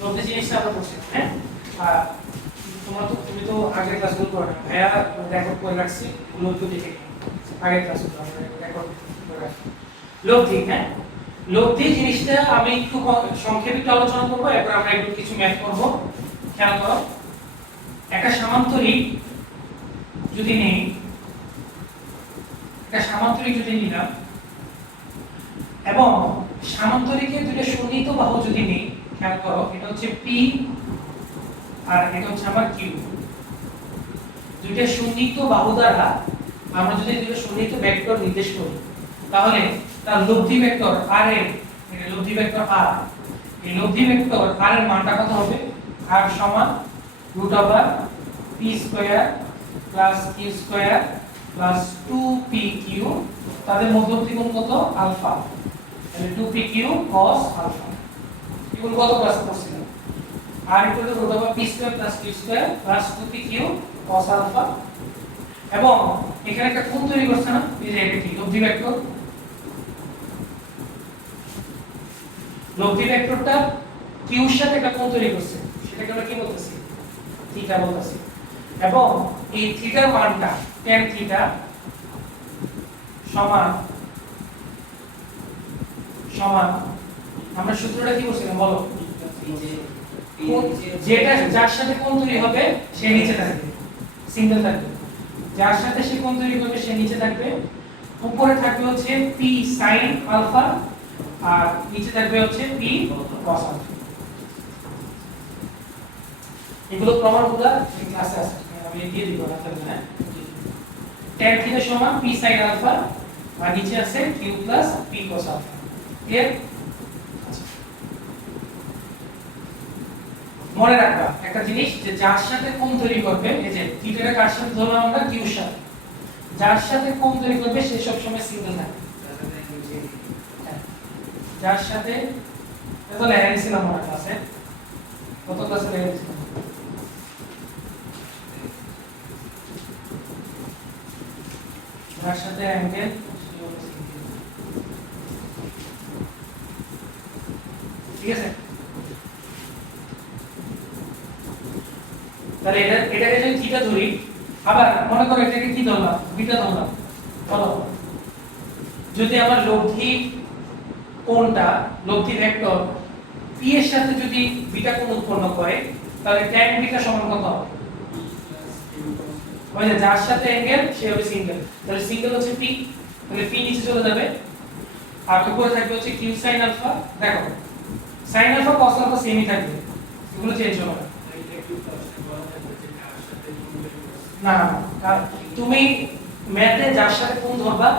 লব্ধি জিনিসটা আমরা পড়ছিলাম, হ্যাঁ? আর তুমি তো আগের ক্লাসগুলো করো না, ভাইয়া রেকর্ড করে রাখছি, ওগুলো একটু দেখে আগের ক্লাসগুলো আমরা রেকর্ড করে রাখছি। লব্ধি, হ্যাঁ, লব্ধি জিনিসটা আমি একটু সংক্ষেপে একটু আলোচনা করবো, এরপর আমরা একটু কিছু ম্যাথ করবো। খেয়াল করো, একটা সামান্তরিক যদি নেই, একটা সামান্তরিক যদি নিলাম এবং সামান্তরিকের দুটো সন্নিহিত বাহু যদি নেই, খেয়াল করো এটা হচ্ছে পি আর এটা হচ্ছে আমার কিউ। দুইটা সন্নিহিত বাহু দ্বারা আমরা যদি দুটো সন্নিহিত ভেক্টর নির্দেশ করি, তাহলে তার লব্ধি ভেক্টর আর এর, এটা লব্ধি ভেক্টর আর, এই লব্ধি ভেক্টর আর এর মানটা কত হবে? আর সমান √p square plus q square plus 2pq, তাদের মধ্যবর্তী কোণ কত? আলফা। তাহলে 2pq cos আলফা। এগুলো কত ক্লাস করছিলাম? r √p square plus q square plus 2pq cos alpha. এবং এখানে একটা কোণ তৈরি করছে না, এই যে এটা কি লব্ধি ভেক্টর, লব্ধি ভেক্টরটা q এর সাথে একটা কোণ তৈরি করছে, সেটাকে আমরা কি বলতেছি? থিটা বলতেছি। এবং এই থিটার মানটা tan থিটা সমান সমান আমরা সূত্রটা কি বলছিলাম বলো? যেটা যার সাথে কোণ তৈরি হবে সে নিচে থাকবে, সিঙ্গেল থাকবে। যার সাথে সে কোণ তৈরি করবে সে নিচে থাকবে। উপরে থাকবে হচ্ছে p sin আলফা আর নিচে থাকবে হচ্ছে p cos আলফা। এগুলো প্রমাণগুলো এই ক্লাসে আছে, আমি দিয়ে দিব আপনাদের, হ্যাঁ? tan থিটা সমান p sin আলফা আর নিচে আছে q p cos alpha. Clear? মনে রাখবা একটা জিনিস, যে যার সাথে কোণ তৈরি করবে, এই যে থিটাটা কার সাথে ধরলাম আমরা? q এর সাথে। যার সাথে কোণ তৈরি করবে সে সব সময় সিঙ্গেল থাকবে। যার সাথে এটা লেখা দিয়েছিলাম আমরা ক্লাসে, কত ক্লাসে লেখা দিয়েছিলাম? যার সাথে অ্যাঙ্গেল, ঠিক আছে? তাহলে এটাকে যদি থিটা ধরি, আবার মনে করো এটাকে কি ধরলাম? বিটা ধরলাম। বলো, যদি আমার লব্ধি কোণটা, লব্ধি ভেক্টর p এর সাথে যদি বিটা কোণ উৎপন্ন করে, তাহলে tan বিটা সমান কত হবে? ওই যে যার সাথে অ্যাঙ্গেল সে হবে সিঙ্গেল, তাহলে সিঙ্গেল হচ্ছে p, তাহলে p নিচে চলে যাবে আর উপরে থাকবে হচ্ছে q sin আলফা। দেখো sin আলফা cos আলফা সেমই থাকবে, এগুলো চেঞ্জ হবে না। না না, তুমি ম্যাথে যার সাথে কোণ ধরবা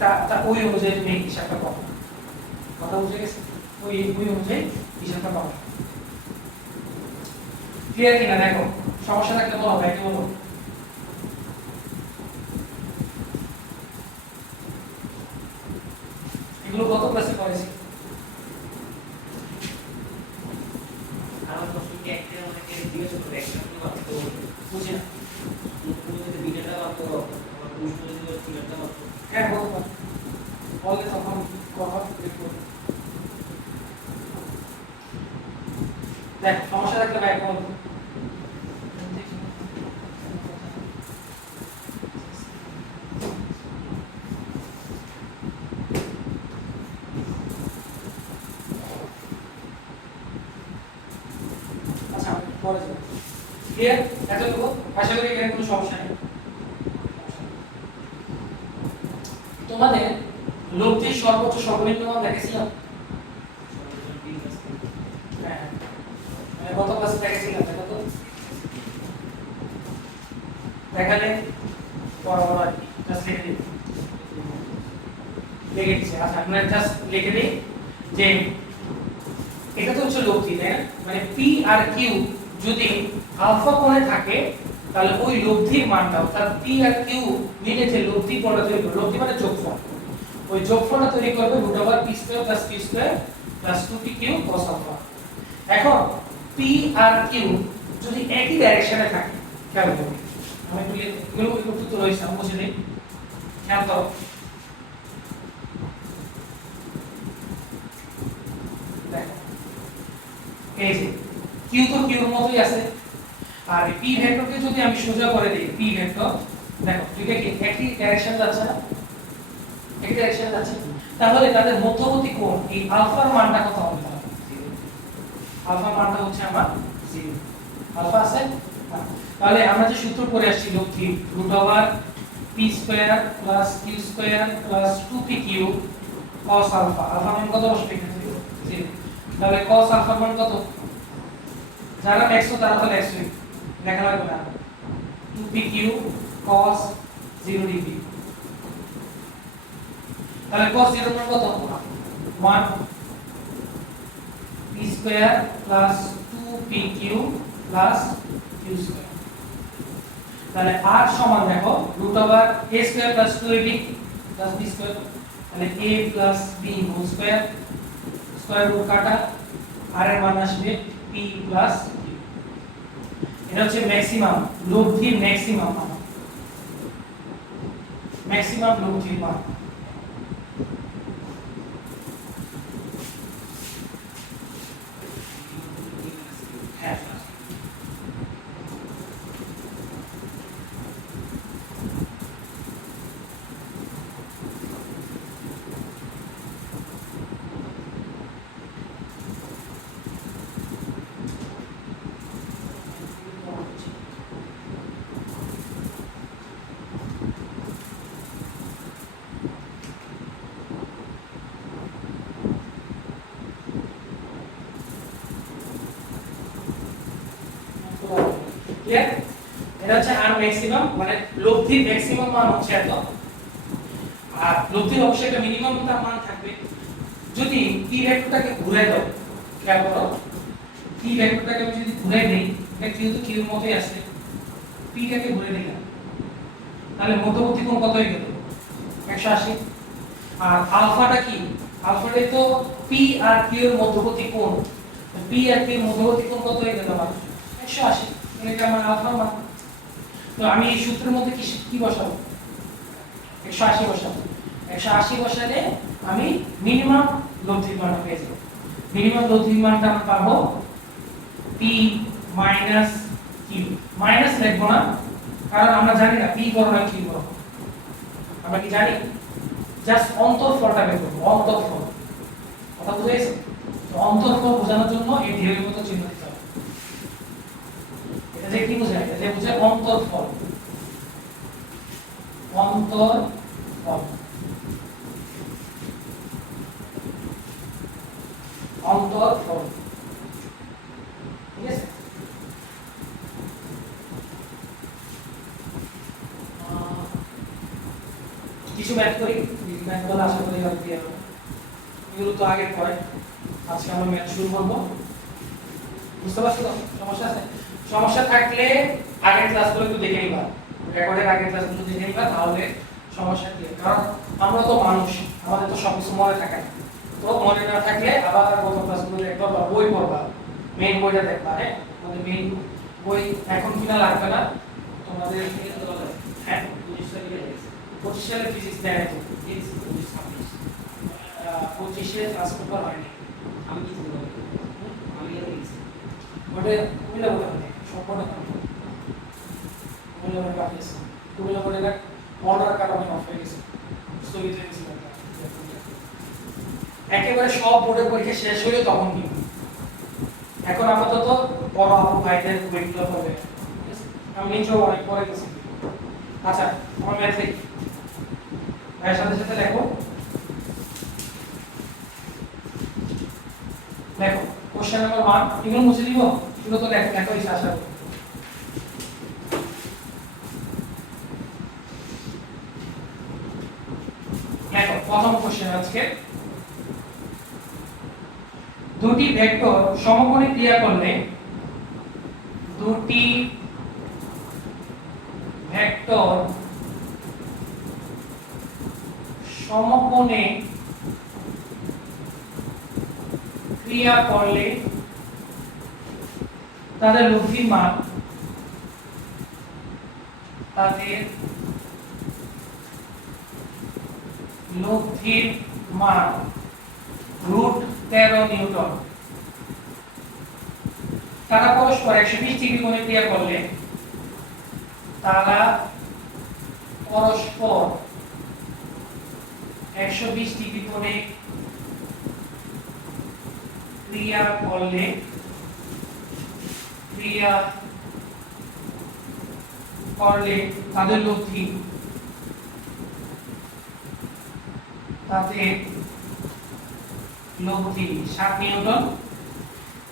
তা ওই অনুযায়ী তুমি হিসাবটা পাবে। কথা বুঝে গেছে? ওই অনুযায়ী হিসাবটা পাবে। ক্লিয়ার কিনা? দেখো সমস্যা থাকলে বলো, ভাই কি বলো? এগুলো কত ক্লাসে করেছি? আমার প্রশ্ন কি একটা অনেকে জিজ্ঞেস করে একটা তো বাদ তো বুঝি না। তুমি যদি ভিডিওটা বাদ করো আমার প্রশ্ন যদি ভিডিওটা বাদ করো, হ্যাঁ বলো, বললে তখন কথা দেখো। দেখ সমস্যা থাকলে ভাই বল। আচ্ছা পরে যাবো। ক্লিয়ার? এতটুকু আশা করি এখানে কোনো সমস্যা নেই। তোমাদের লব্ধির সর্বোচ্চ সর্বনিম্ন মান দেখেছিলাম? হ্যাঁ, মানে গত ক্লাসে দেখেছিলাম, দেখো তো দেখালে বরাবর জাস্ট লিখে দিই, লিখে দিচ্ছি। আচ্ছা আমরা জাস্ট লিখে দিই যে এটা তো হচ্ছে লব্ধি, তাই না? মানে পি আর কিউ যদি আলফা কোণে থাকে, তাহলে ওই লব্ধির মানটা অর্থাৎ পি আর কিউ মিলে যে লব্ধি কোণটা তৈরি করবে, লব্ধি মানে যোগফল, ওই যোগফলটা তৈরি করবে √p² + q² + 2pq cos alpha. এখন পি আর কিউ যদি একই ডাইরেকশনে থাকে, খেয়াল করো, আমি একটু এগুলো একটু তো রয়েছে, আমি বুঝে নিই। খেয়াল করো, দেখো এই যে কিউ তো কিউর মতোই আছে, আর এই পি ভেক্টরকে যদি আমি সোজা করে দিই, পি ভেক্টর দেখো দুইটা কি একই ডাইরেকশন যাচ্ছে না, একই ডাইরেকশন যাচ্ছে, তাহলে তাদের মধ্যবর্তী কোণ এই আলফার মানটা কত হবে? তাহলে আলফার মানটা হচ্ছে আমার 0। আলফা আছে না। তাহলে আমরা যে সূত্র পড়ে আসছি লব্ধি √p² + q² + 2pq cos alpha, alpha মান কত বসবে এখানে? 0। তাহলে cos আলফা মান কত? যারা লেখছো তারা তো লেখছোই, লেখা লাগবে না। 2pq cos 0 degree. তাহলে cos 0 মান কত? 1 p² + 2pq + q²। তাহলে r সমান দেখো √a² + 2ab + b², তাহলে a + b whole square, square root কাটা, r এর মান আসবে p + q। এটা হচ্ছে ম্যাক্সিমাম লব্ধির ম্যাক্সিমাম মান, ম্যাক্সিমাম লব্ধির মান। হ্যাঁ ক্লিয়ার? এটা হচ্ছে আর ম্যাক্সিমাম, মানে লব্ধির ম্যাক্সিমাম মান হচ্ছে এত, আর লব্ধির অবশ্যই একটা মিনিমাম তার মান থাকবে। যদি পি ভেক্টরটাকে ঘুরে দাও, খেয়াল করো, পি ভেক্টরটাকে আমি যদি ঘুরে দেই, এটা কিউ তো কিউর মতোই আছে, পি টাকে ঘুরে দিলাম, তাহলে মধ্যবর্তী কোণ কত হয়ে গেল? 180। আর আলফাটা কি? আলফাটাই তো পি আর কিউ এর মধ্যবর্তী কোণ, পি আর কিউ এর মধ্যবর্তী কোণ কত হয়ে গেল? 180। এটা আমার আলফা মান। তো আমি এই সূত্রের মধ্যে কি কি বসাবো? 180 বসাবো। 180 বসালে আমি মিনিমাম লব্ধির মানটা পেয়ে যাব। মিনিমাম লব্ধির মানটা আমি পাবো p - q। মাইনাস লিখবো না, কারণ আমরা জানি না p বড় না q বড়, আমরা কি জানি? জাস্ট অন্তরফলটা বের করব, অন্তরফল। কথা বুঝে গেছে? তো অন্তরফল বোঝানোর জন্য এই ঢেউয়ের মতো চিহ্ন দিতে হবে। এটা যে কি বোঝায়? এটা যে বোঝায় অন্তরফল, অন্তরফল, অন্তরফল। ঠিক আছে? কিছু ম্যাথ করি, ম্যাথ করলে আশা করি আর দিয়ে হবে। এগুলো তো আগে পড়ে, আজকে আমরা ম্যাথ শুরু করবো। বুঝতে পারছো তো? সমস্যা আছে? সমস্যা থাকলে আগের ক্লাসগুলো একটু দেখে নিবা, রেকর্ডের আগের ক্লাসগুলো দেখে নিবা, তাহলে সমস্যা ক্লিয়ার। কারণ আমরা তো মানুষ, আমাদের তো সবকিছু মনে থাকে না। তো মনে না থাকলে আবার গত ক্লাসগুলো দেখবা বা বই পড়বা, মেইন বইটা দেখবা। হ্যাঁ, আমাদের মেইন বই এখন কিনা লাগবে না তোমাদের। হ্যাঁ, 25 সালে ফিজিক্স দেয় তো, 25-এ ক্লাস পেপার হয়নি। আমি কি বলবো? আমি এর লিখছি ওটা কুমিল্লা বোর্ডে হবে, সম্পূর্ণ কুমিল্লা বোর্ডে পাঠিয়েছে। কুমিল্লা বোর্ডে অর্ডার কারণে অফ হয়ে গেছে, স্থগিত হয়ে গেছিল। একেবারে সব বোর্ডের পরীক্ষা শেষ হয়ে তখন কি, এখন আপাতত বড় আপু ভাইদের ওয়েটগুলো করবে। আমি নিজেও অনেক পরে গেছি। আচ্ছা, আমার ম্যাথ দেখি, ভাইয়ের সাথে সাথে দেখো। দেখো কোশ্চেন নাম্বার 1, এগুলো মুছে দিব, এগুলো তো দেখো দেখো এই আশা করি। দেখো প্রথম কোশ্চেন আজকে, দুটি ভেক্টর সমকোণে ক্রিয়া করলে দুটি ভেক্টর সমকোণে ক্রিয়া করলে তাদের লব্ধির মান, তাদের লব্ধির মান √13 নিউটন। তারা পরস্পর 120 ডিগ্রি কোণে ক্রিয়া করলে তারা পরস্পর 120 ডিগ্রি কোণে ক্রিয়া করলে তাদের লব্ধি তাদের লব্ধি 7 নিউটন।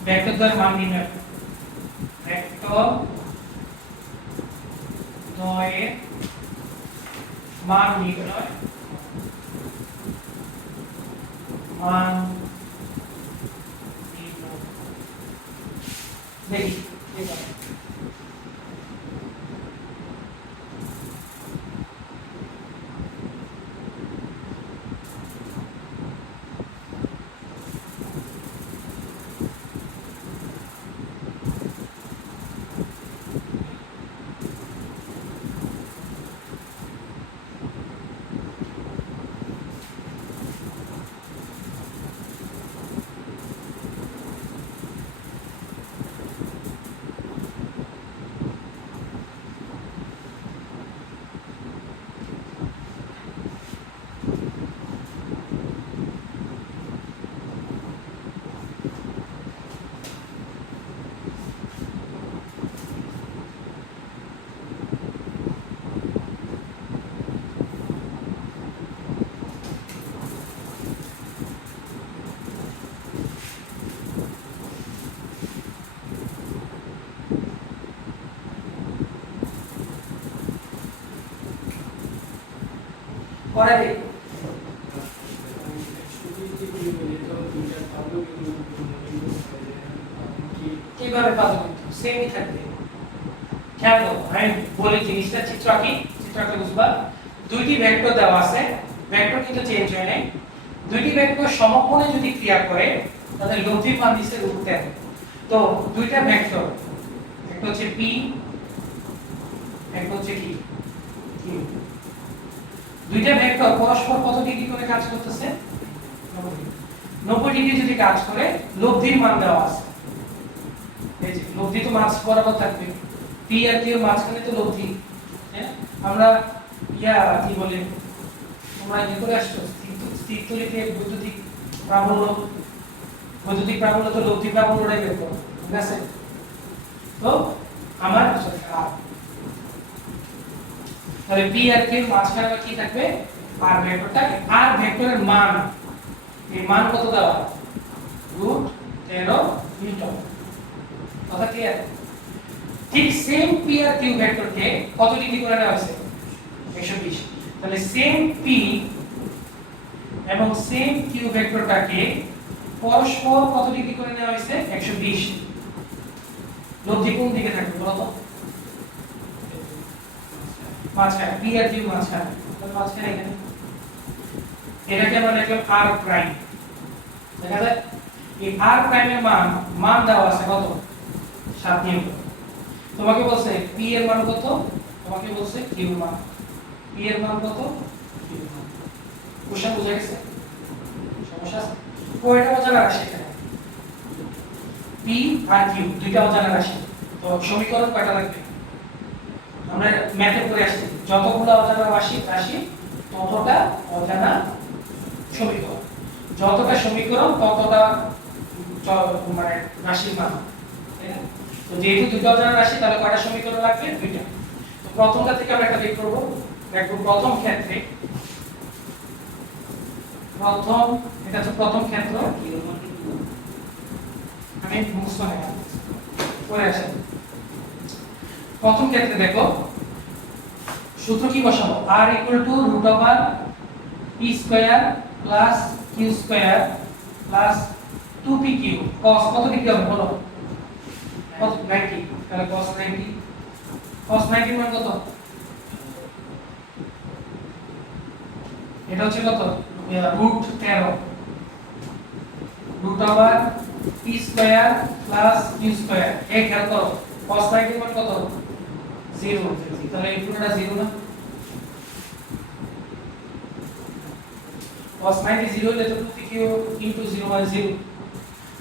ভেক্টর দ্বয়ের মান নির্ণয়, ভেক্টর দ্বয়ের মান নির্ণয়, মান নির্ণয়। দেখি করে দে কিভাবে পাবো, সেমই থাকবে। খেয়াল করো, আমি বলি জিনিসটা চিত্র আঁকি, চিত্র আঁকলে বুঝবা। দুইটি ভেক্টর দেওয়া আছে, ভেক্টর কিন্তু চেঞ্জ হয় নাই। দুইটি ভেক্টর সমকোণে যদি ক্রিয়া করে তাদের লব্ধির মান দিছে √10। তো দুইটা ভেক্টর, একটা হচ্ছে p, একটা হচ্ছে কি q। দুইটা ভেক্টর পরস্পর কত ডিগ্রি করে কাজ করতেছে? 90 ডিগ্রি যদি কাজ করে লব্ধির মান দেওয়া আছে। এই যে লব্ধি তো মাঝ বরাবর থাকবে, p আর q এর মাঝখানে তো লব্ধি। হ্যাঁ, আমরা কি বলে, তোমরা কি করে আসছো স্থির তলিতে বৈদ্যুতিক প্রাবল্য তো লব্ধি প্রাবল্যটাই বের করো, ঠিক আছে? তো আমার তাহলে p আর q এর মাঝখানে কি থাকবে? r ভেক্টরটা। r ভেক্টরের মান, এই মান কত দেওয়া? √13 নিউটন। কথা ক্লিয়ার? ঠিক সেম p আর q ভেক্টরকে কত ডিগ্রি করে নেওয়া হয়েছে? 120। তাহলে সেম p এবং সেম q ভেক্টরটাকে পরস্পর কত ডিগ্রি করে নেওয়া হয়েছে? 120। লব্ধি কোন দিকে থাকবে বলো তো? মাঝখানে, p আর q মাঝখানে, মাঝখানে এখানে। এটাকে আমরা লিখলাম r প্রাইম। দেখা যায় এই r প্রাইমের মান দেওয়া আছে কত? 7 নিউটন। তোমাকে বলছে p এর মান কত, তোমাকে বলছে q এর মান। p এর মান কত, q এর মান। কোশ্চেন বুঝা গেছে? সমস্যা আছে? কয়টা অজানা রাশি এখানে? p আর q দুইটা অজানা রাশি। তো সমীকরণ কয়টা লাগবে? আমরা ম্যাথে পড়ে আসছি, যতগুলো অজানা রাশি ততটা অজানা সমীকরণ। যতটা সমীকরণ ততটা মানে রাশির মান। তো যেহেতু দুটো অজানা রাশি, তাহলে কয়টা সমীকরণ লাগবে? দুইটা। তো প্রথমটা থেকে আমরা একটা বের করব। দেখো প্রথম ক্ষেত্রে, এটা হচ্ছে প্রথম ক্ষেত্র। আমি মুখস্থ নেই পড়ে আসি। প্রথম ক্ষেত্রে দেখো সূত্র কি বসাবো? r = √p² + q² + 2pq। cos কত ডিগ্রি হবে বলো? cos 90। তাহলে cos 90 মান কত? এটা হচ্ছে কত? √13 √p² + q²। এই খেয়াল করো, cos 90 মান কত? 0। তাহলে এই পুরোটা 0 না? cos 90 0 হলে তো 2pq * 0 = 0।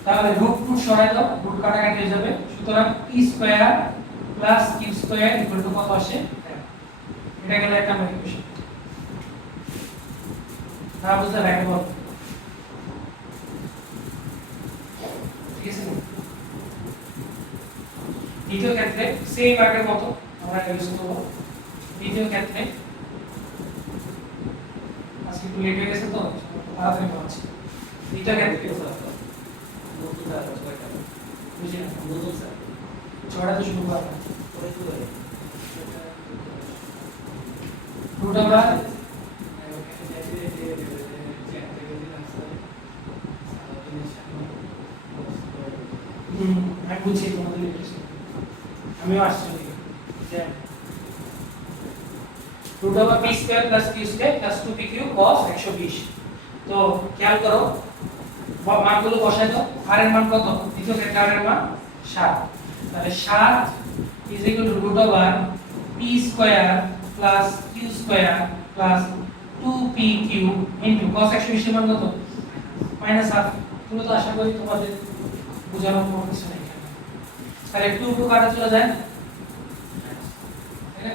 তাহলে রুট রুট সরাই দাও, রুট কাটাকাটি হয়ে যাবে। সুতরাং p square plus q square equal to কত আসে? 10। এটা গেল এক নম্বর ইকুয়েশন। না বুঝতে ব্যাকে বল, ঠিক আছে? দ্বিতীয় ক্ষেত্রে সেম আগের মতো আমরা ইউজ করব। দ্বিতীয় ক্ষেত্রে আজকে একটু লেট হয়ে গেছে তো তাড়াতাড়ি বলছি। দ্বিতীয় ক্ষেত্রে বুঝি না, ছড়া তো শুরু করা রুট ওভার আমি বুঝছি তোমাদের লিখেছি, আমিও আসছি root over P square plus Q square plus 2pq cos 120। তো খেয়াল করো মানগুলো বসাই দাও। আর এর মান কত? দ্বিতীয় ক্ষেত্রে আর এর মান 7। তাহলে 7 is equal to root over p square plus q square plus 2pq into cos 120 এর মান কত? -8। তুমি তো আশা করি তোমাদের বোঝানোর কোনো কিছু নেই। তাহলে 2 কাটা চলে যায়, তাই না?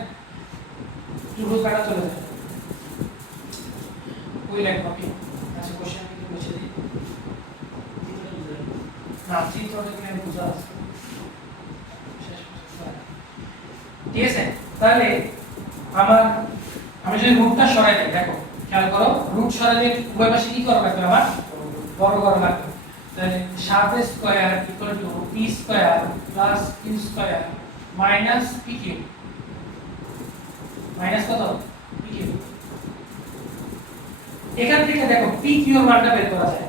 2 কাটা চলে যায়, ওই লাইন কপি। আচ্ছা কোশ্চেন কি বুঝে দিই না, চিত্রটা কি আমি বুঝা আছে ঠিক আছে? তাহলে আমি যদি রুটটা সরাই দেই, দেখো খেয়াল করো, রুট সরাইলে উভয় পাশে কি করা লাগবে? আমার বড় করা লাগবে। তাহলে 7 square equal to p square plus q square minus pq, minus কত? pq। এখান থেকে দেখো pq এর মানটা বের করা যায়।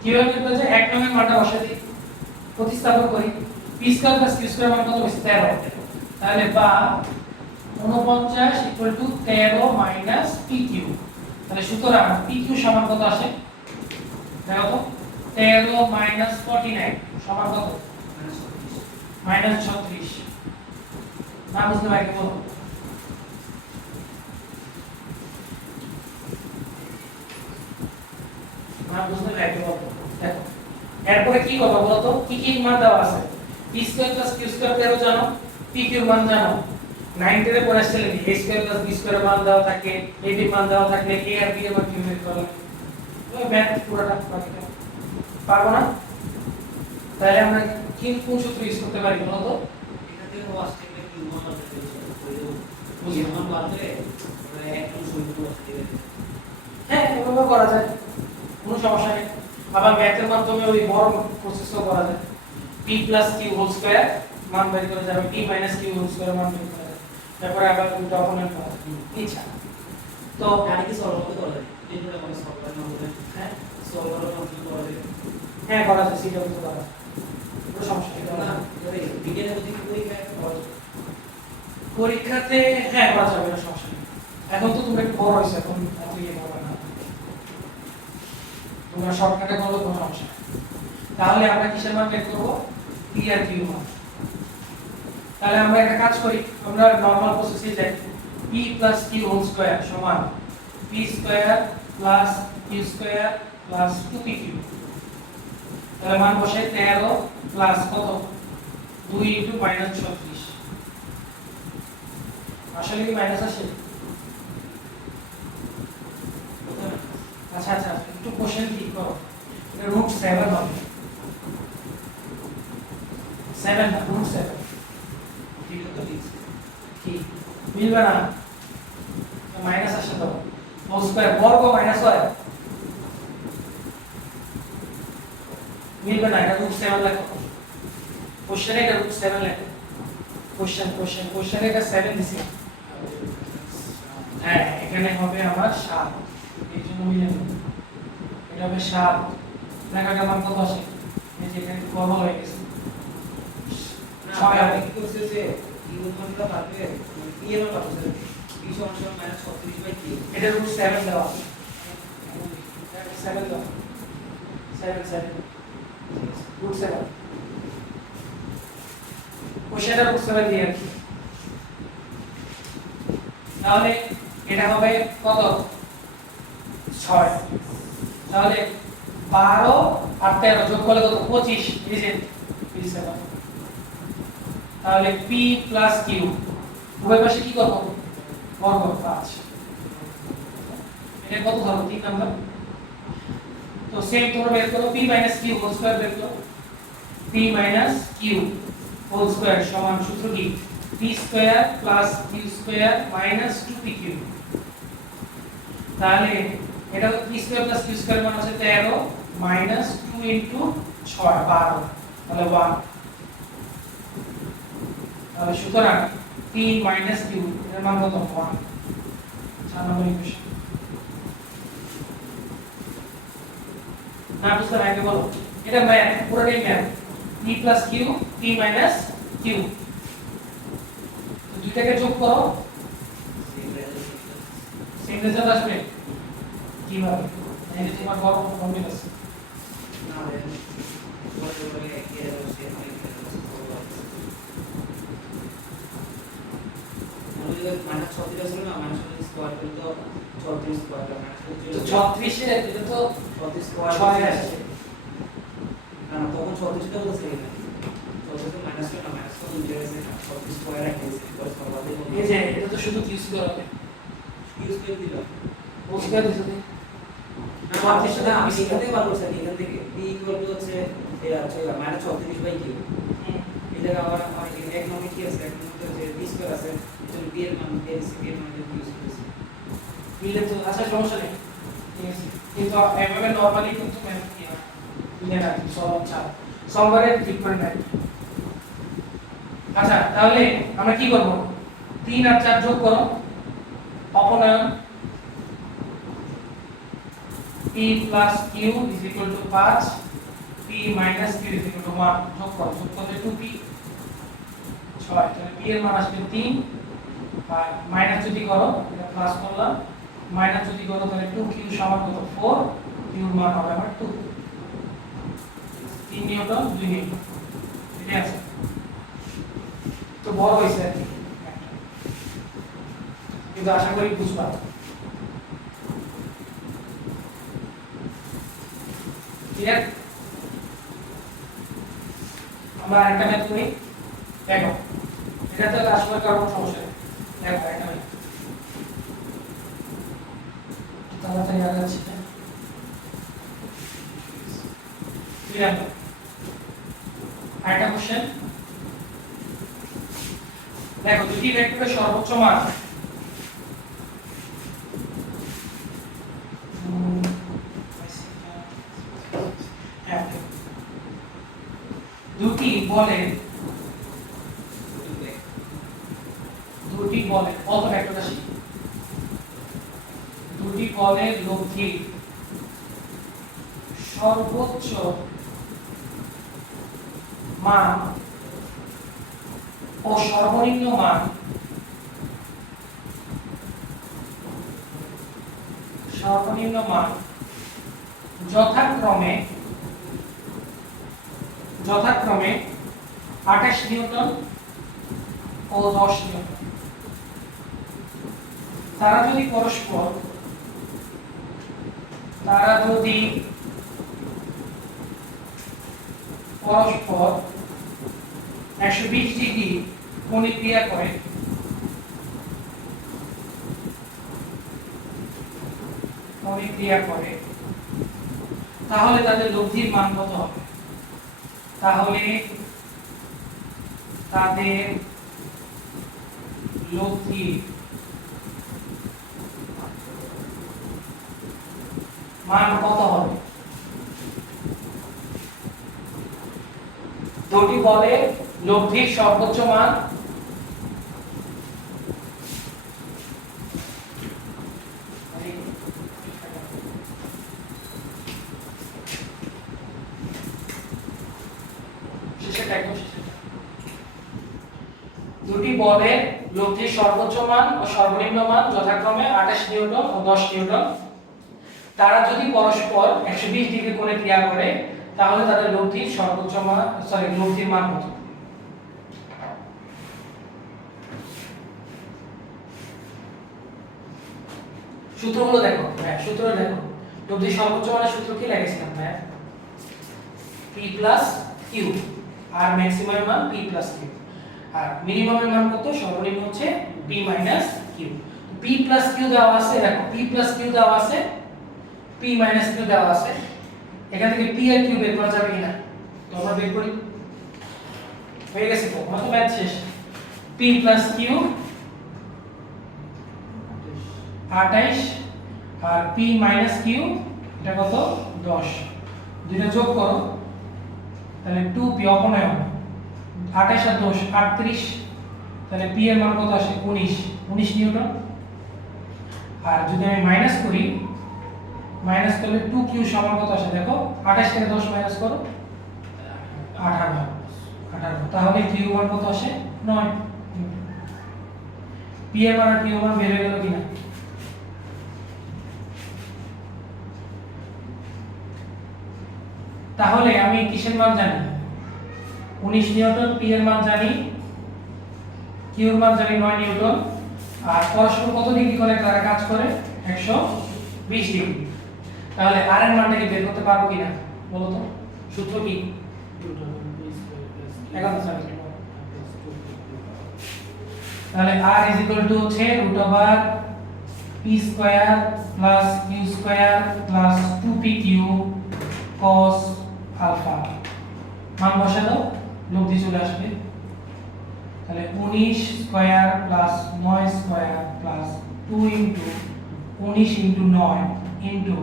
কিভাবে বের করা যায়? এক নং এর মানটা বসাই দিই, প্রতিস্থাপন করি। p square plus q square মান কত হচ্ছে? 13। তাহলে বা 49 ইকুয়াল টু 13 মাইনাস pq। তাহলে সুতরাং pq সমান কত আসে? দেখো তো 13 মাইনাস 49 সমান কত? -36। না বুঝতে পারি বলো। না বুঝতে পারি বলো। দেখো এরপরে কি কথা বলো তো, কি কি মান দেওয়া আছে? p square plus q square 13 জানো, pq এর মান জানো। 9 এর পরে আসলে a square plus b square মান দেওয়া থাকে, ab মান দেওয়া থাকে, a আর b এর মান কি বের করা? ওই ম্যাথ পুরোটা বাকিটা পারবো না। তাহলে আমরা কি কোন সূত্র ইউজ করতে পারি বলো তো? এখান থেকে ওয়াশ থেকে কি মান করতে বুঝি মান বাদে মানে একদম সূত্র বসাতে হবে। হ্যাঁ এভাবে করা যায়, কোনো সমস্যা নেই। আবার ম্যাথের মাধ্যমে ওই বড় প্রসেসও করা যায়। p q হোল স্কয়ার মান বের করে যাবে, p q হোল স্কয়ার মান বের করে যাবে। তারপরে আবার দুটো অপোনেন্ট করা যায়। ইচ্ছা তো আর কি সলভ করতে করা যায়? তিনটা মানে সলভ করা না হলে হ্যাঁ সলভ করা করা যায়। হ্যাঁ করা যায়, সেটা করতে পারা যায়, কোনো সমস্যা নেই। না এই বিজ্ঞানের প্রতি পরীক্ষা পরীক্ষাতে হ্যাঁ করা যাবে, কোনো সমস্যা নেই। এখন তো তুমি একটু বড় হয়েছে, এখন এত ইয়ে করবে না, তোমরা শর্টকাটে করলে কোনো সমস্যা নেই। তাহলে আমরা কিসের মান বের করব? p আর q মান। তাহলে আমরা একটা কাজ করি, আমরা নরমাল প্রসেসে যাই। p q হোল স্কয়ার সমান p square plus q square plus 2pq। তাহলে মান বসাই 13 প্লাস কত? 2 ইনটু -36। আসলে কি মাইনাস আসে? আচ্ছা আচ্ছা একটু কোশ্চেন ঠিক করো, এটা রুট 7 হবে। 7 না রুট 7 ঠিক তো ঠিক কি মিলবে না? মাইনাস আসে তো, হোল স্কয়ার বর্গ মাইনাস হয়, মিলবে না। এটা রুট 7 লেখো, কোশ্চেনে এটা রুট 7 লেখো। কোশ্চেনে এটা 7 দিছি। হ্যাঁ এখানে হবে আমার 7, এই জন্য মিলে যাবে। এটা হবে 7, লেখাটা মান কত আসে? এই যে এখানে বড় হয়ে গেছে না 6 আমি হবে। কি করছে যে কি উৎপন্নটা পাবে মানে কি এর পাবে p সমান -36/3 এটা রুট 7 দেওয়া আছে, 7 দেওয়া 7 রুট 7 কোশ্চেনটা রুট 7 দিয়ে রাখি। তাহলে এটা হবে কত? 6। তাহলে 12 আর 13 যোগ করলে কত 25 এই যে 27 তাহলে p প্লাস q উভয় পাশে কি করব বর্গ 5 এটা কত ধরো 3 নাম্বার তো সেম তোমরা বের করো p q হোল স্কয়ার বের করো p q হোল স্কয়ার সমান সূত্র কি p square plus q square minus 2pq তাহলে এটা p square plus q square মান আছে 13 মাইনাস 2 ইনটু 6 12 তাহলে 1 তাহলে সুতরাং p মাইনাস q এর মান কত 1 4 নম্বর ইকুয়েশন না বুঝতে আগে বলো এটা ম্যাথ পুরোটাই math p plus q p minus q তো দুইটাকে যোগ করো সেম রেজাল্ট আসবে কিভাবে এই যে তোমার বড় ফর্মুলা আছে না রে বলে কি এর সেম মাইনাস 36 আছে না মাইনাস 36 স্কয়ার করলে তো 34 স্কয়ার তো 36 এর এটা তো 34 স্কয়ার 6 আসছে না তখন 36 টা বলতে চাই না 36 মাইনাস না মাইনাস তো দুই আছে 36 স্কয়ার আছে প্লাস সর্বাধিক এই যে এটা তো শুধু কিউ স্কয়ার হবে ইউজ করে দিলাম ও স্কয়ার দিছে না 36 না আমি এখান থেকে বার করছি এখান থেকে b ইকুয়াল টু হচ্ছে এই আছে মাইনাস 36 বাই কিউ এই জায়গা আবার আমার এক নম্বর কি আছে এক নম্বর হচ্ছে b স্কয়ার আছে এজন্য b এর মান b এর মান ইউজ করেছি মিলে তো আচ্ছা সমস্যা নেই ঠিক আছে কিন্তু এভাবে নরমালি কিন্তু ম্যাথ কি হয় মিলে না সলভ ছাড়া সলভারের ট্রিটমেন্ট নাই আচ্ছা তাহলে আমরা কি করব 3 আর 4 যোগ করো অপনয়ন p plus q is equal to 5 p minus q is equal to 1 যোগ করো যোগ করলে 2p 6 তাহলে p এর মান আসবে 3 আর মাইনাস যদি করো এটা প্লাস করলাম মাইনাস যদি করো তাহলে 2q সমান কত 4 q এর মান হবে আমার 2 3 নিউটন 2 নিউটন ঠিক আছে তো বড় হইছে আর কি কিন্তু আশা করি বুঝবা ক্লিয়ার আমরা আরেকটা ম্যাথ করি দেখো এটা তো আসলে কারণ সমস্যা নেই দেখো একটা ম্যাথ তাড়াতাড়ি আগাচ্ছি না ক্লিয়ার আরেকটা কোশ্চেন দেখো দুটি ভেক্টরের সর্বোচ্চ মান দুটি বলে কত ভেক্টর আসে দুটি বলের লব্ধি সর্বোচ্চ মান ও সর্বনিম্ন মান যথাক্রমে 28 নিউটন ও 10 নিউটন তারা যদি পরস্পর 120 ডিগ্রি কোণে ক্রিয়া করে তাহলে তাদের লব্ধির মান কত হবে তাহলে তাদের লব্ধির মান কত হবে দুটি বলের লব্ধির সর্বোচ্চ মান দুটি বলের লব্ধির সর্বোচ্চ মান ও সর্বনিম্ন মান যথাক্রমে 28 নিউটন ও 10 নিউটন তারা যদি পরস্পর 120 ডিগ্রি কোণে ক্রিয়া করে তাহলে তাদের লব্ধির সর্বোচ্চ মান লব্ধির মান কত সূত্রগুলো দেখো সূত্র দেখো লব্ধি সর্বোচ্চ মানের সূত্র কি লিখেছিলাম ভাই? p প্লাস q, আর ম্যাক্সিমাম মান p প্লাস q, আর মিনিমামের মান কত? সর্বনিম্ন হচ্ছে p minus q। p plus q দেওয়া আছে, দেখো p প্লাস q দেওয়া আছে, p মাইনাস q দেওয়া আছে। এখান থেকে p আর q বের করা যাবে কিনা তো আমরা বের করি। হয়ে গেছে তো, আমাদের ম্যাথ শেষ। p প্লাস q 28, আর p মাইনাস q এটা কত? 10। দুইটা যোগ করো, তাহলে 2p অপনয়ন, 28 আর 10 38, তাহলে p এর মান কত আসে? 19 নিউটন। আর যদি আমি মাইনাস করি, মাইনাস করলে 2q সমান কত আসে দেখো, 28 থেকে 10 মাইনাস করো, 18, তাহলে q এর মান কত আসে? 9। p এর মান আর q এর মান বের হয়ে গেল কিনা? তাহলে আমি কিসের মান জানি? 19 নিউটন, p এর মান জানি, q এর মান জানি 9 নিউটন, আর পরস্পর কত ডিগ্রি করে তারা কাজ করে? 120 ডিগ্রি। তাহলে r এর মানটা কি বের করতে পারবো কিনা বলো তো? সূত্র কি? তাহলে r হচ্ছে √p² + q² + 2pq cos alpha. মান বসা দাও, লব্ধি চলে আসবে। তাহলে 19 square plus 9 square plus 2 into 19 into 9 into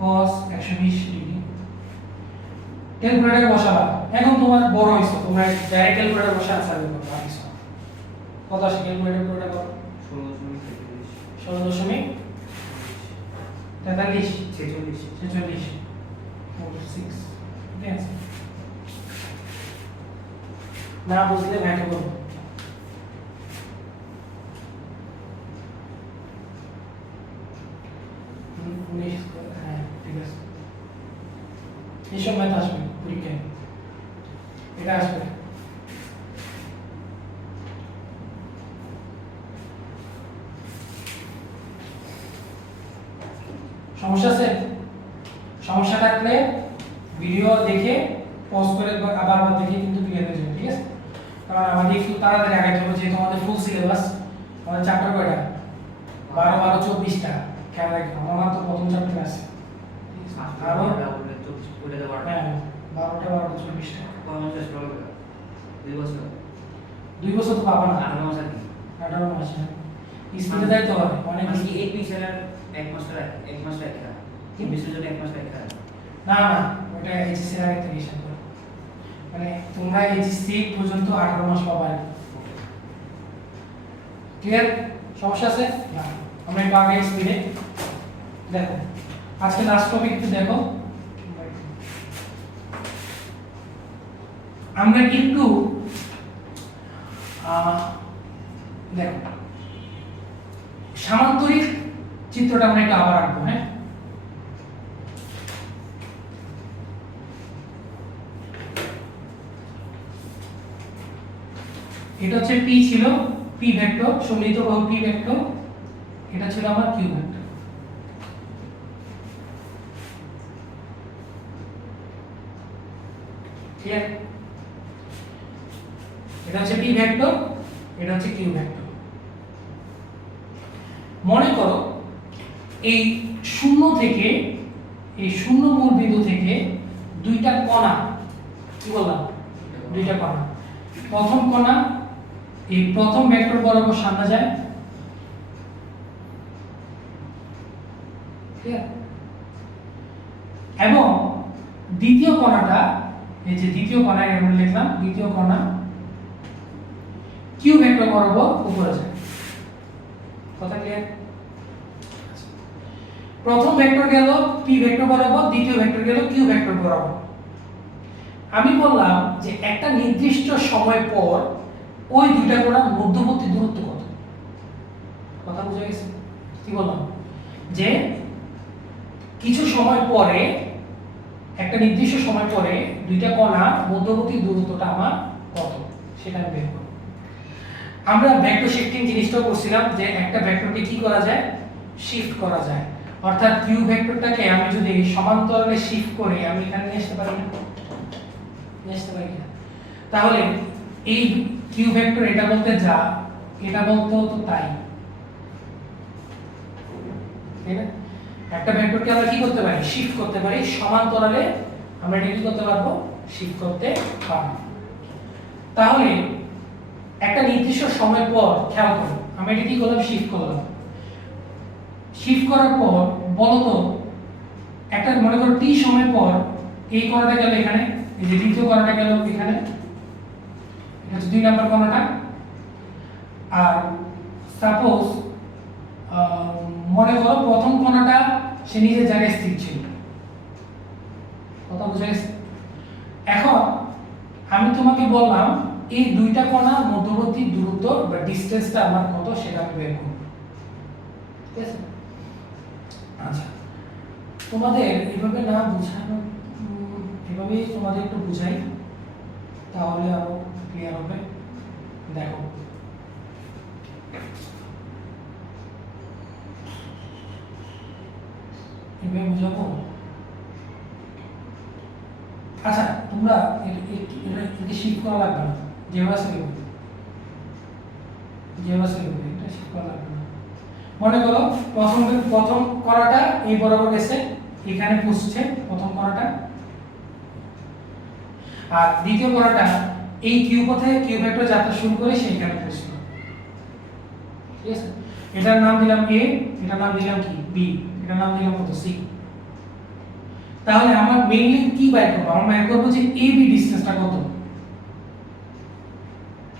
cos 120 degree. ক্যালকুলেটরে বসাবা। এখন তোমার বড় হইছো, তোমরা ডাইরেক্ট ক্যালকুলেটরে বসে আনসার বের করতে পারছো। কত আসে ক্যালকুলেটর করে করো? 16.43 46 46 ঠিক আছে। না বুঝলে ভাইকে বলবো। হ্যাঁ ঠিক আছে, এইসব ম্যাথ আসবে পরীক্ষায়, এটা আসবে। সমস্যা আছে? সমস্যা থাকলে ভিডিও দেখে পজ করে আবার দেখে কিন্তু ক্লিয়ার হয়ে যাবে, ঠিক আছে? কারণ আমাদের একটু তাড়াতাড়ি আগাইতে হবে, যেহেতু আমাদের ফুল সিলেবাস। আমাদের চ্যাপ্টার কয়টা? 12 12 24টা। খেয়াল রাখবে, আমার তো প্রথম চ্যাপ্টার আছে আরো হ্যাঁ 12টা 24টা। 2 বছর তো পাবা না, 18 মাস। স্পিডে যাইতে হবে অনেক বেশি। এক পিছার এক মাস রাখা কি বিশের জন্য এক মাস রাখা না না, ওটা এইচএসসি এর আগে থেকে হিসাব করো। মানে তোমরা এইচএসসি পর্যন্ত 18 মাস পাবা। ক্লিয়ার? সমস্যা আছে? না, আমরা একটু আগে স্পিডে দেখো। আজকে লাস্ট টপিক একটু দেখো। আমরা কিন্তু দেখো সামান্তরিক চিত্রটা আমরা একটু আবার আঁকবো। হ্যাঁ, এটা হচ্ছে p ছিল, p ভেক্টর, সমৃদ্ধ বাহু p ভেক্টর। এটা ছিল আমার q ভেক্টর। ক্লিয়ার? এটা হচ্ছে p ভেক্টর, এটা হচ্ছে q ভেক্টর। মনে করো এই শূন্য থেকে, এই শূন্য মূল বিন্দু থেকে দুইটা কণা, কি বললাম? দুইটা কণা। প্রথম কণা এই প্রথম ভেক্টর বরাবর সামনে যায়, এবং দ্বিতীয় কণাটা, এই যে দ্বিতীয় কণা আমরা লিখলাম, দ্বিতীয় কণা কিউ ভেক্টর বরাবর উপরে যায়। কথা ক্লিয়ার? প্রথম ভেক্টর গেল পি ভেক্টর বরাবর, দ্বিতীয় ভেক্টর গেল কিউ ভেক্টর বরাবর। আমি বললাম যে একটা নির্দিষ্ট সময় পর ওই দুইটা কোণার মধ্যবর্তী দূরত্ব কত? কথা বুঝা গেছে? কি বললাম? যে কিছু সময় পরে, একটা নির্দিষ্ট সময় পরে দুইটা কণার মধ্যবর্তী দূরত্বটা আমার কত, সেটা আমি বের করব। আমরা ভেক্টর শিফটিং জিনিসটা করছিলাম, যে একটা ভেক্টরকে কি করা যায়? শিফট করা যায়। অর্থাৎ কিউ ভেক্টরটাকে আমি যদি সমান্তরালে শিফট করি আমি এখানে নিয়ে আসতে পারি না, নিয়ে আসতে পারি না। তাহলে এই কিউ ভেক্টর এটা বলতে যা এটা বলতেও তো তাই, তাই না? একটা ভেক্টরকে আমরা কি করতে পারি, শিফট করতে পারি সমান্তরালে, আমরা এটা কি করতে পারবো, শিফট করতে পারবো। তাহলে একটা নির্দিষ্ট সময় পর খেয়াল করো আমি এটা কি করলাম, শিফট করলাম। শিফট করার পর বলতো একটা মনে করো টি সময় পর এই কণাটা গেল এখানে, এই যে দ্বিতীয় কণাটা গেল এখানে, এটা হচ্ছে 2 নাম্বার কণাটা। আর সাপোজ মনে করো প্রথম কণাটা সে নিজের জায়গায় স্থির ছিল, কথা বুঝা গেছে? এখন আমি তোমাকে বললাম এই দুইটা কণার মধ্যবর্তী দূরত্ব বা ডিসটেন্সটা আমার কত সেটা আমি বের করব, ঠিক আছে? আচ্ছা, তোমাদের এভাবে না বুঝানো, এভাবেই তোমাদের একটু বুঝাই তাহলে আরো ক্লিয়ার হবে। দেখো এভাবে বুঝাবো। আচ্ছা তোমরা এটা শিফট করা লাগবে না, যেভাবে আছে যেভাবে আছে এটা শিফট করা লাগবে না। মনে করো প্রথম কণাটা এই বরাবর গেছে, এখানে পৌঁছছে প্রথম কণাটা, আর দ্বিতীয় কণাটা এই কিউ পথে কিউ ভেক্টর যাত্রা শুরু করে সেইখানে পৌঁছলো, ঠিক আছে? এটার নাম দিলাম এ, এটার নাম দিলাম কি বি, এটার নাম দিলাম কত সি। তাহলে আমার মেইনলি কি বাইর করব, আমরা বাইর করব যে এ বি ডিসটেন্সটা কত,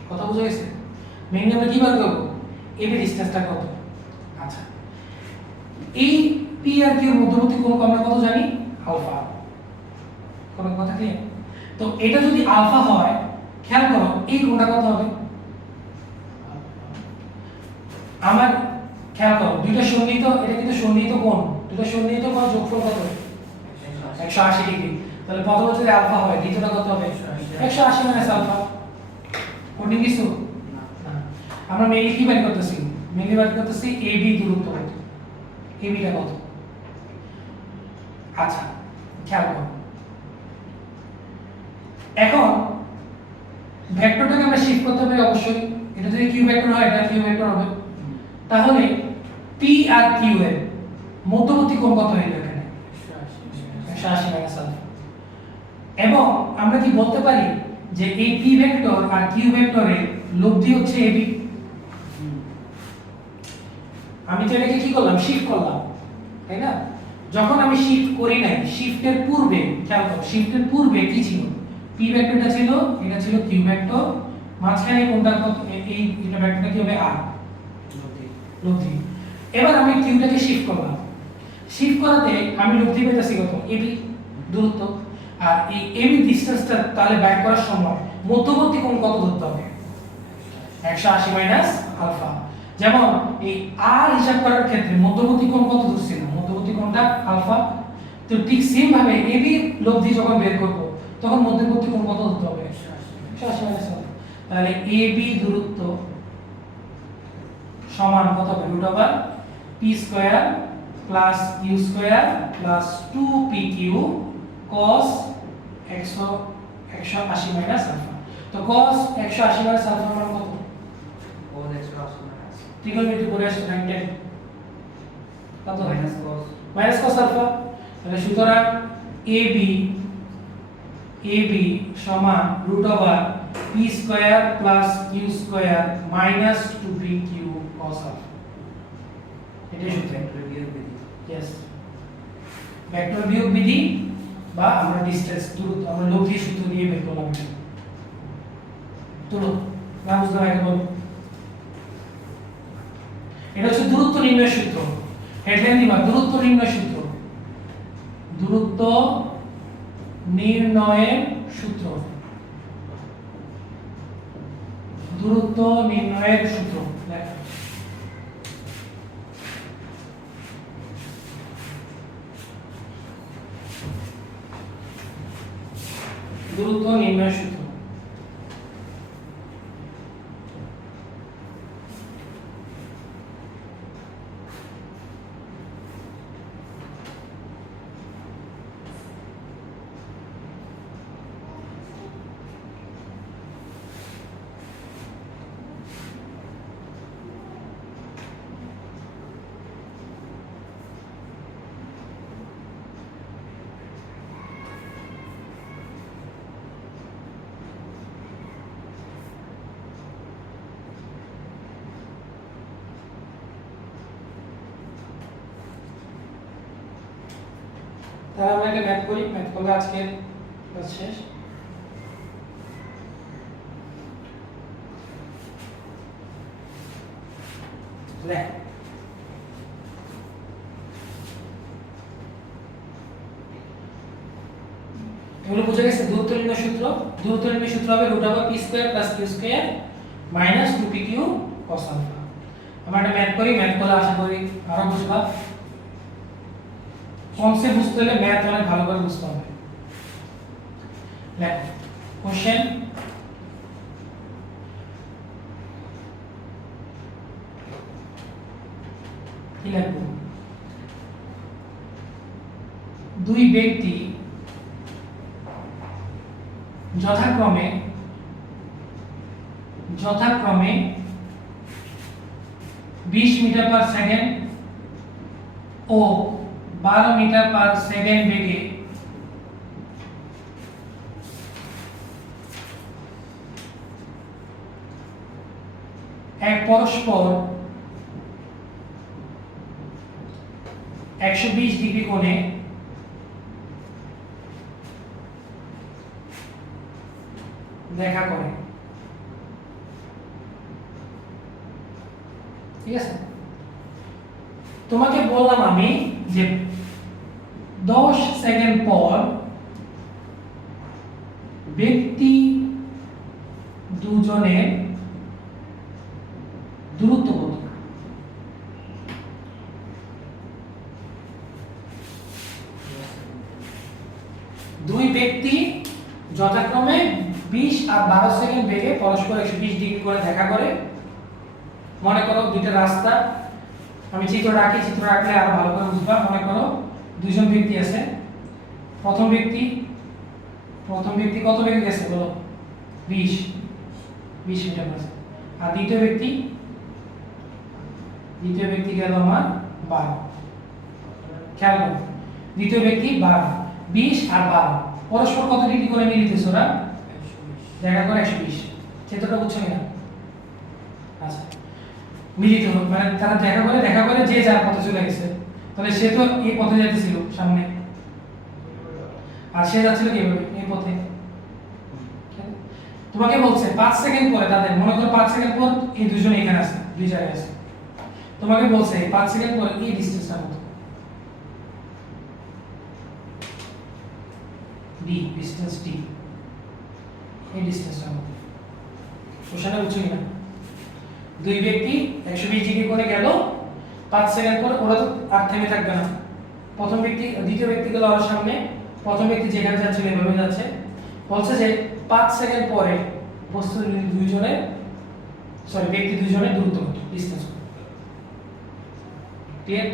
কথা বুঝা গেছে? মেইনলি আমরা কি বাইর করব, এ বি ডিসটেন্সটা কত। আচ্ছা, এই পি আর কিউ এর মধ্যবর্তী কোণ আমরা কত জানি, আলফা। কোনো কথা কি? তো এটা যদি আলফা হয় খেয়াল করো এই কোণটা কত হবে, আমার খেয়াল করো দুইটা সন্নিহিত, এটা কিন্তু সন্নিহিত কোণ, দুইটা সন্নিহিত কোণ যোগফল কত, 180 ডিগ্রি। তাহলে প্রথম যদি আলফা হয় দ্বিতীয়টা কত হবে, 180 মাইনাস আলফা। কোন কিছু না, আমরা মেইনলি কি বের করতেছি, মেইনলি বের করতেছি এ বি দূরত্ব কত, এ বিটা কত। আচ্ছা খেয়াল করো এখন ভেক্টরটাকে আমরা শিফট করতে পারি অবশ্যই, এটা যদি কিউ ভেক্টর হয় এটা কিউ ভেক্টর হবে। তাহলে পি আর কিউ এর মধ্যবর্তী কোণ কত হইল এখানে, 180 মাইনাস আলফা। এবং আমরা কি বলতে পারি যে এই পি ভেক্টর আর কিউ ভেক্টরের লব্ধি হচ্ছে এবি। আমি তো এটাকে কি করলাম, শিফট করলাম, তাই না? যখন আমি শিফট করি নাই, শিফটের পূর্বে খেয়াল করো শিফটের পূর্বে কি ছিল, পি ভেক্টরটা ছিল, এটা ছিল কিউ ভেক্টর, মাঝখানে কোনটা কত, এই এটা ভেক্টরটা কি হবে আর লব্ধি। এবার আমি কিউটাকে শিফট করলাম, শিফট করাতে আমি লব্ধি পেতেছি কত, এবি দূরত্ব। আর এই এবি ডিসটেন্সটা তাহলে বের করার সময় মধ্যবর্তী কোণ কত ধরতে হবে, 180 মাইনাস আলফা। যেমন এই আর হিসাব করার ক্ষেত্রে মধ্যবর্তী কোণ কত ধরছিল, মধ্যবর্তী কোণটা আলফা। তো ঠিক সেম ভাবে এবি লব্ধি যখন বের করব তখন মধ্যবর্তী কোণ কত ধরতে হবে, 180 মাইনাস আলফা। তাহলে এবি দূরত্ব সমান কত হবে, root over P square plus Q square plus 2pq cos 180 minus alpha. তো cos 180 মাইনাস আলফা মান কত, cos 180 মাইনাস ত্রিকোণমিতি করে আসছে 9 কত minus cos minus cos alpha. তাহলে সুতরাং ab সমান root over P square plus Q square minus 2pq cos alpha. এটাই সূত্র, ভেক্টর বিয়োগ বিধি। यस ভেক্টর বিয়োগ বিধি বা আমরা ডিসটেন্স দূরত্ব আমরা লব্ধি সূত্র দিয়ে বের করলাম। চলো না বুঝতে পারলে বল, এটা হচ্ছে দূরত্ব নির্ণয়ের সূত্র। হেডলাইন দিবা দূরত্ব নির্ণয়ের সূত্র, দূরত্ব নির্ণয়ের সূত্র, দূরত্ব নির্ণয়ের সূত্র লেখা। দূরত্ব নির্ণয়ের সূত্র তাহলে আমরা একটা ম্যাথ করি, ম্যাথ করলে আজকে ক্লাস শেষ। লেখ এগুলো বুঝে গেছে। দূরত্ব নির্ণয় সূত্র, দূরত্ব নির্ণয় সূত্র হবে √p² + q² - 2pq cos α। আমরা একটা ম্যাথ করি, ম্যাথ করলে আশা করি আরো বুঝবা। কনসেপ্ট বুঝতে হলে ম্যাথ অনেক ভালো করে বুঝতে হবে। লেখো কোশ্চেন কি লিখবো? দুই ব্যক্তি যথাক্রমে 20 মিটার/সেকেন্ড ও 12 মিটার/সেকেন্ড বেগে পরস্পর 120 ডিগ্রি কোণে দেখা করে। ঠিক আছে, তোমাকে বললাম আমি যে 10 সেকেন্ড পর ব্যক্তি দুজনের দূরত্ব কত? দুই ব্যক্তি যথাক্রমে 20 আর 12 সেকেন্ড বেগে পরস্পর 120 ডিগ্রি করে দেখা করে। মনে করো দুইটা রাস্তা, আমি চিত্র রাখি, চিত্র রাখলে আরো ভালো করে বুঝবা। মনে করো দুইজন ব্যক্তি আছে, প্রথম ব্যক্তি কত বেগে গেছে বলো? 20 মিটার/সেকেন্ড। আর দ্বিতীয় ব্যক্তি গেল আমার 12। খেয়াল করো, দ্বিতীয় ব্যক্তি 12, 20 আর 12 পরস্পর কত ডিগ্রি করে মিলিতেছে? ওরা দেখা করে 120। চিত্রটা বুঝছো কিনা? আচ্ছা, মিলিত হলো মানে তারা দেখা করে যে যার পথে চলে গেছে। তাহলে সে তো এই পথে যাইতেছিল সামনে, আর সে যাচ্ছিল কিভাবে? এই পথে। তোমাকে বলছে 5 সেকেন্ড পরে তাদের, মনে করো 5 সেকেন্ড পর এই দুজন এখানে আছে, দুই জায়গায় আছে। তোমাকে বলছে 5 সেকেন্ড পর এই ডিসটেন্সটা কত? d, ডিসটেন্স d, এই ডিসটেন্সটা কত? কোশ্চেনটা বুঝছো কিনা? দুই ব্যক্তি 120 ডিগ্রি করে গেল, 5 সেকেন্ড পর ওরা তো আর থেমে থাকবে না। দ্বিতীয় ব্যক্তি গেল আর সামনে, প্রথম ব্যক্তি যেখানে যাচ্ছে এভাবে যাচ্ছে। বলছে যে 5 সেকেন্ড পরে ব্যক্তি দুজনের দূরত্ব কত? ডিসটেন্স কত? ক্লিয়ার?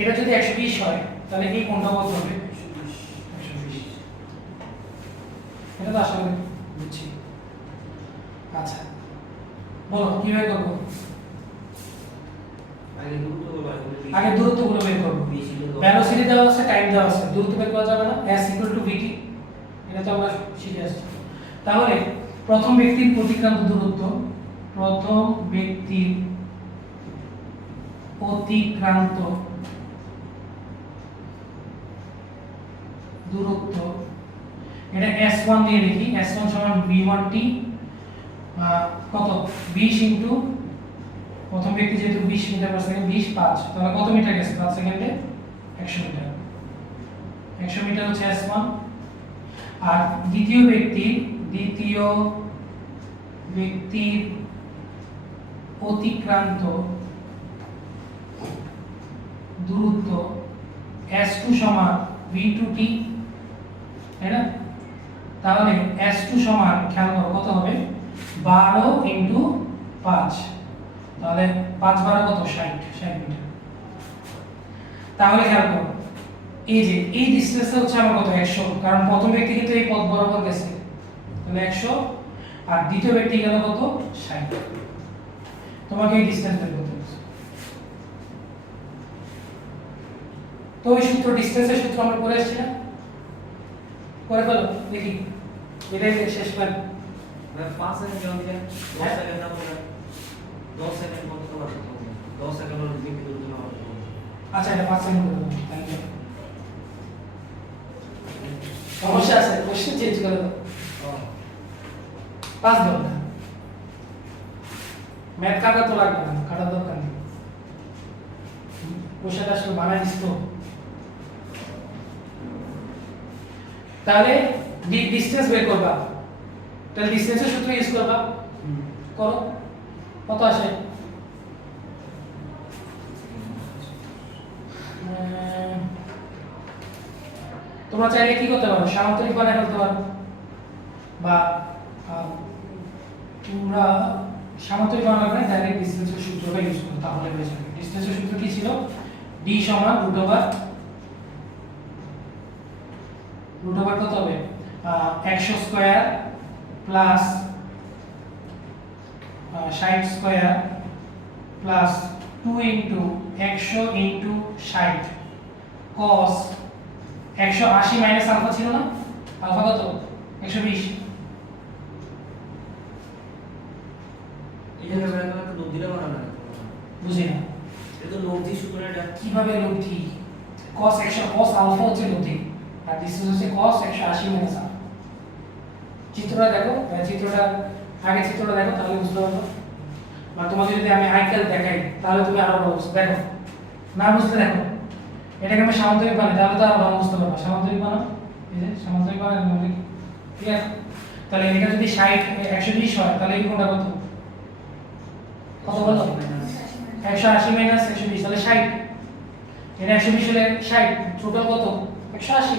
এটা যদি 120 হয় তাহলে এই কোণটা কত হবে? 120। এটা তো আসলে বুঝছি। আচ্ছা বলো কিভাবে করব? আগে দূরত্বগুলো বের করব। ভেলোসিটি দেওয়া আছে, টাইম দেওয়া আছে, দূরত্ব বের করা যাবে না? s = vt, এটা তো আমরা শিখে আসছি। তাহলে প্রথম ব্যক্তির অতিক্রান্ত দূরত্ব, এটা s1 দিয়ে লিখি। s1 = v1t কত? 20 ইনটু প্রথম ব্যক্তি যেহেতু 20 মিটার/সেকেন্ড, 20 5, তাহলে কত মিটার গেছে 5 সেকেন্ডে? 100 মিটার। 100 মিটার হচ্ছে s1। আর দ্বিতীয় ব্যক্তির অতিক্রান্ত দূরত্ব s2 = v2t, তাই না? তাহলে s2 সমান, খেয়াল করো কত হবে? 12 ইনটু 5, তাহলে 5 12 কত? 60 মিটার। তাহলে খেয়াল করো এই যে এই ডিসটেন্সটা হচ্ছে আমার কত? 100, কারণ প্রথম ব্যক্তি কিন্তু এই পথ বরাবর গেছে, তাহলে 100। আর দ্বিতীয় ব্যক্তি গেল কত? 60। তোমাকে এই ডিসটেন্স বের করতে হবে। তো ওই সূত্র, ডিসটেন্সের সূত্র আমরা পড়ে আসছি না? করে ফেলো দেখি, এটাই শেষ বার। 5 সেকেন্ড কেন দিলেন? 10 সেকেন্ড না বলে 10 সেকেন্ড কত হবে? 10 সেকেন্ড হলো ব্যক্তি দূরত্ব না হবে। আচ্ছা এটা 5 সেকেন্ড করে দাও তাহলে। সমস্যা আছে, কোশ্চেন চেঞ্জ করে দাও। 5 দাও না, ম্যাথ কাটা তো লাগবে না, কাটার দরকার নেই। কোশ্চেনটা আসলে বানাই দিস তো। তাহলে ডিসটেন্স বের করবা, তাহলে ডিসটেন্সের সূত্র ইউজ করবা। করো, কত আসে? তোমরা চাইলে কি করতে পারো, সামান্তরিক বানায় ফেলতে পারো, বা তোমরা সামান্তরিক বানাবে না, ডাইরেক্ট ডিসটেন্সের সূত্রটা ইউজ করো, তাহলে হয়ে যাবে। ডিসটেন্সের সূত্র কি ছিল? d সমান রুট ওভার কত হবে? 100 square plus 60 square plus 2 into 100 into 60 cos 180 minus alpha ছিল না, আলফা কত? 120। এটা আমরা তো লোক দিলে বানানো না, বুঝি না এটা তো লোক দিয়ে সূত্র এটা কিভাবে লব্ধি? cos 100 cos আলফা হচ্ছে লব্ধি, আর ডিসটেন্স হচ্ছে cos 180 মাইনাস আলফা। চিত্রটা দেখো, চিত্রটা আগে চিত্রটা দেখো, তাহলে বুঝতে পারবে। বা তোমাকে যদি আমি আইকাল দেখাই তাহলে তুমি আরো ভালো বুঝতে, দেখো না বুঝতে দেখো, এটাকে আমি সামান্তরিক বানাই তাহলে তো আরো ভালো বুঝতে পারবে। সামান্তরিক বানাও, এই যে সামান্তরিক বানাই, ঠিক আছে? তাহলে এটা যদি 60 120 হয় তাহলে এই কোণটা কত? কত বলো? 180 মাইনাস 120 তাহলে 60। এটা 120 হলে 60, টোটাল কত? 180।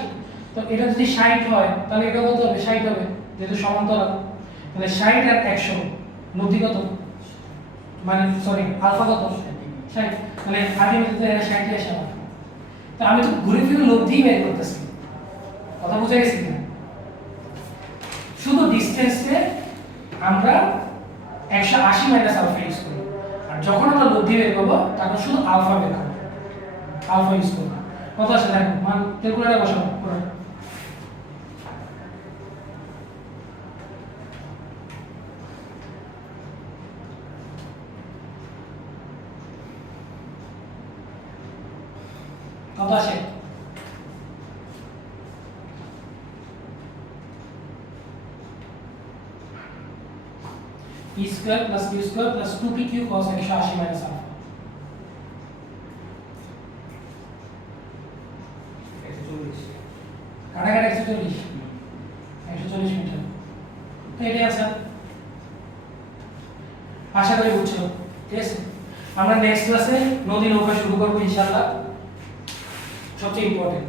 তো এটা যদি 60 হয় তাহলে এটা কত হবে? 60 হবে, যেহেতু সমান্তরাল। তাহলে 60 আর 100 লব্ধি কত? মানে সরি আলফা কত? 60। তাহলে আমি যদি 60 আসে আমার, তো আমি তো ঘুরে ফিরে লব্ধি বের করতেছি। কথা বুঝে গেছি না? শুধু ডিসটেন্সে আমরা 180 মাইনাস আলফা ইউজ করি, আর যখন আমরা লব্ধি বের করবো তখন শুধু আলফা বের করবো, আলফা ইউজ করবো। কত আসে দেখো, মান ক্যালকুলেটরে বসাবো পুরো। কত আসে? p square plus q square plus 2pq cos 180 minus alpha. 140 কাটাকাটি 140, 140 মিটার। তো এটাই আছে, আশা করি বুঝছো। ঠিক আছে, আমরা নেক্সট ক্লাসে নদী নৌকা শুরু করবো ইনশাআল্লাহ। সবচেয়ে ইম্পর্টেন্ট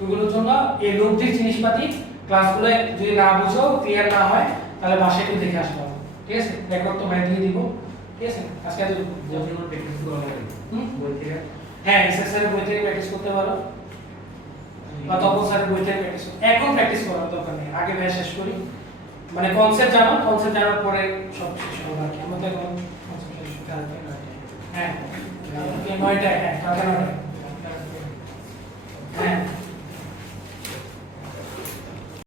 ওইগুলোর জন্য এই লব্ধির জিনিসপাতি ক্লাসগুলো যদি না বুঝো, ক্লিয়ার না হয়, তাহলে বাসায় একটু দেখে আসতে হবে। ঠিক আছে, রেকর্ড তো ভাই দিয়ে দিব। ঠিক আছে, আজকে এত যখন প্র্যাকটিস করা লাগে বই থেকে। হ্যাঁ, এসএস এর বই থেকে প্র্যাকটিস করতে পারো, বা তপন স্যারের বই থেকে প্র্যাকটিস করো। এখন প্র্যাকটিস করার দরকার নেই, আগে ভাই শেষ করি। মানে কনসেপ্ট জানো, কনসেপ্ট জানার পরে সব শেষ হবে আর কি। আমরা তো এখন কনসেপ্ট শেষ করতে হবে। হ্যাঁ, 9টায়, হ্যাঁ, কালকে 9টায়। হ্যাঁ।